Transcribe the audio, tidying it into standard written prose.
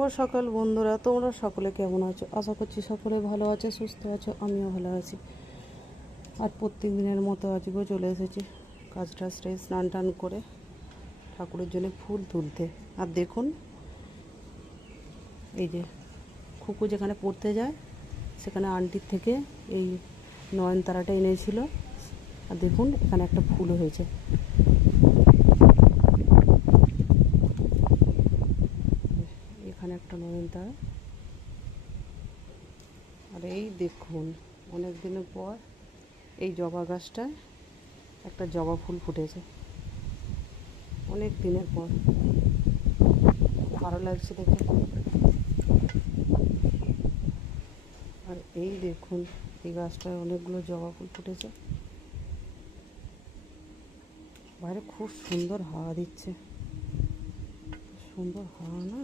শুভ সকাল বন্ধুরা, তোমরা সকলে কেমন আছো? আশা করছি সকলে ভালো আছে, সুস্থ আছো। আমিও ভালো আছি। আর প্রত্যেক দিনের মতো আজকেও চলে এসেছি কাজটা সেরে স্নান টান করে ঠাকুরের জন্য ফুল তুলতে। আর দেখুন, এই যে খুকু যেখানে পড়তে যায় সেখানে আন্টির থেকে এই নয়নতারাটা এনেছিল। আর দেখুন, এখানে একটা ফুল হয়েছে। এখানে একটা নয়নতারা। আর এই দেখুন, অনেক দিনের পর এই জবা গাছটায় একটা জবা ফুল ফুটেছে, অনেক দিনের পর। ভালো লাগছে দেখে। আর এই দেখুন, এই গাছটায় অনেকগুলো জবা ফুল ফুটেছে। বাইরে খুব সুন্দর হাওয়া দিচ্ছে, সুন্দর হাওয়া না?